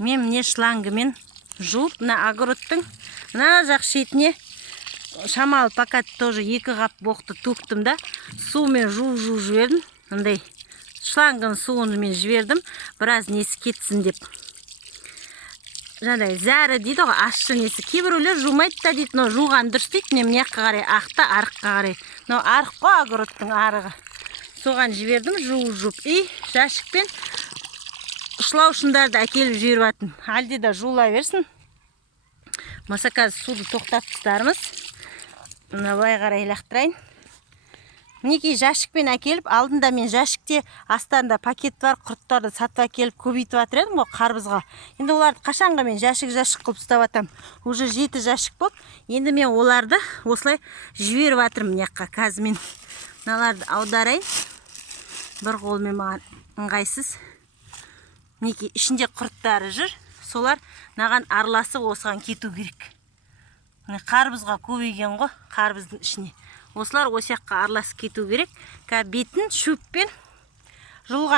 Мен міне шлангымен жуып, мына огородтың мына жақ шетіне шамалы пока тоже 2 қап боқты төктім да, сумен жуып жібердім. Мындай шлангын суын мен жібердім, біраз несі кетсін деп. Жаңағыдай зәрі дейді ғой, ащы несі. Кейбіреулер жумайды да дейді, но жуған дұрыс дейді. Мен мына жаққа қарай, ақта арыққа қарай. Но арық қой огородтың арығы. Соған жібердім, жуып. И жәшікпен шлаушындарды әкеліп жіберіп атын. Әлде де жуыла берсін. Масаказ суды тоқтатыстарымыз. Мына бай қарай лақтырайын. Мінекей жәшікпен әкеліп, алдында мен жәшікте астанда пакет бар, құрттарды сатып әкеліп көбейтіп жатыр едім ғой қарбызға. Енді оларды қашанға мен жәшік қылып ұстап атам. Уже 7 жәшік болып, енді мен оларды осылай жіберіп жатырмын мына жаққа. Қазір мен мыналарды аударайын. Бір қолмен маған ыңғайсыз. Мінекей ішінде құрттары жүр. Солар маған араласып осыған кету керек. Қарбызға көбейген ғой, қарбыздың ішіне. Осылар осы жаққа араласып кету керек. Бетін шөппен жұлған